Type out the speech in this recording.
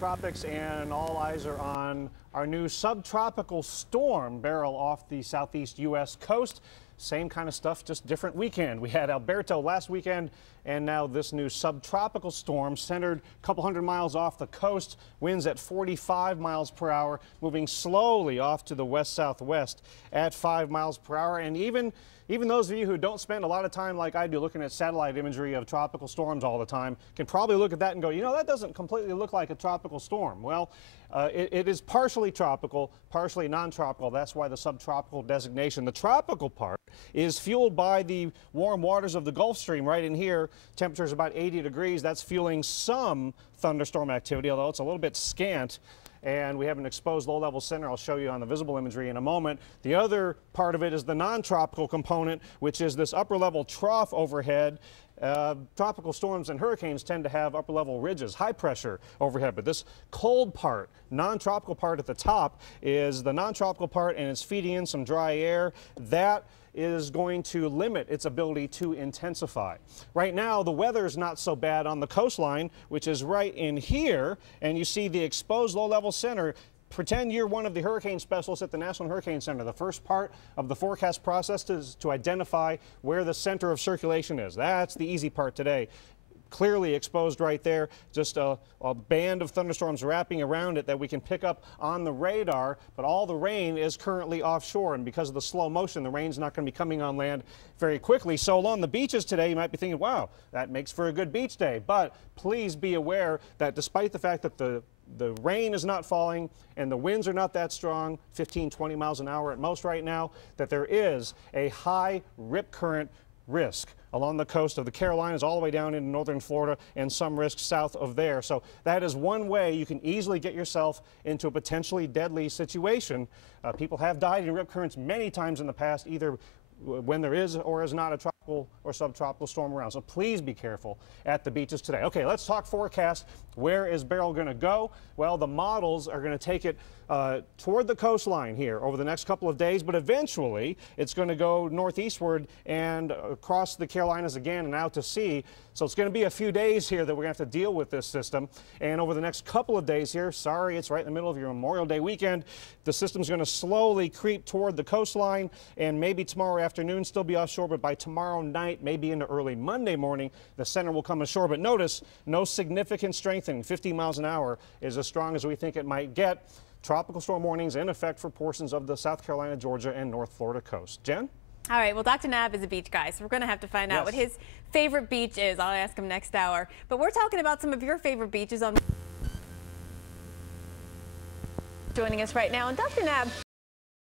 Tropics, and all eyes are on our new subtropical storm, Beryl, off the southeast U.S. coast. Same kind of stuff, just different weekend. We had Alberto last weekend, and now this new subtropical storm centered a couple hundred miles off the coast, winds at 45 miles per hour, moving slowly off to the west-southwest at 5 miles per hour. And even those of you who don't spend a lot of time like I do looking at satellite imagery of tropical storms all the time can probably look at that and go, you know, that doesn't completely look like a tropical storm. Well, it is partially tropical, partially non-tropical. That's why the subtropical designation. The tropical part is fueled by the warm waters of the Gulf Stream right in here. Temperatures about 80 degrees. That's fueling some thunderstorm activity, although it's a little bit scant. And we have an exposed low-level center. I'll show you on the visible imagery in a moment. The other part of it is the non-tropical component, which is this upper-level trough overhead. Tropical storms and hurricanes tend to have upper-level ridges, high pressure overhead. But this cold part, non-tropical part at the top, is the non-tropical part, and it's feeding in some dry air. That is going to limit its ability to intensify. Right now, the weather is not so bad on the coastline, which is right in here, and you see the exposed low-level center. Pretend you're one of the hurricane specialists at the National Hurricane Center. The first part of the forecast process is to identify where the center of circulation is. That's the easy part today. Clearly exposed right there, just a band of thunderstorms wrapping around it that we can pick up on the radar, but all the rain is currently offshore, and because of the slow motion, the rain's not going to be coming on land very quickly. So along the beaches today, you might be thinking, wow, that makes for a good beach day, but please be aware that despite the fact that the rain is not falling and the winds are not that strong, 15, 20 miles an hour at most right now, that there is a high rip current risk along the coast of the Carolinas all the way down into northern Florida, and some risk south of there. So that is one way you can easily get yourself into a potentially deadly situation. People have died in rip currents many times in the past, either when there is or is not a tropical or subtropical storm around. So please be careful at the beaches today. Okay, let's talk forecast. Where is Beryl going to go? Well, the models are going to take it toward the coastline here over the next couple of days, but eventually it's going to go northeastward and across the Carolinas again and out to sea. So it's going to be a few days here that we're going to have to deal with this system. And over the next couple of days here, sorry, it's right in the middle of your Memorial Day weekend, the system's going to slowly creep toward the coastline, and maybe tomorrow afternoon still be offshore, but by tomorrow night, maybe into early Monday morning, the center will come ashore. But notice, no significant strengthening. 50 miles an hour is as strong as we think it might get. Tropical storm warnings in effect for portions of the South Carolina, Georgia, and North Florida coast. Jen? All right, well, Dr. Knapp is a beach guy, so we're going to have to find out what his favorite beach is. I'll ask him next hour. But we're talking about some of your favorite beaches on joining us right now. And Dr. Knapp,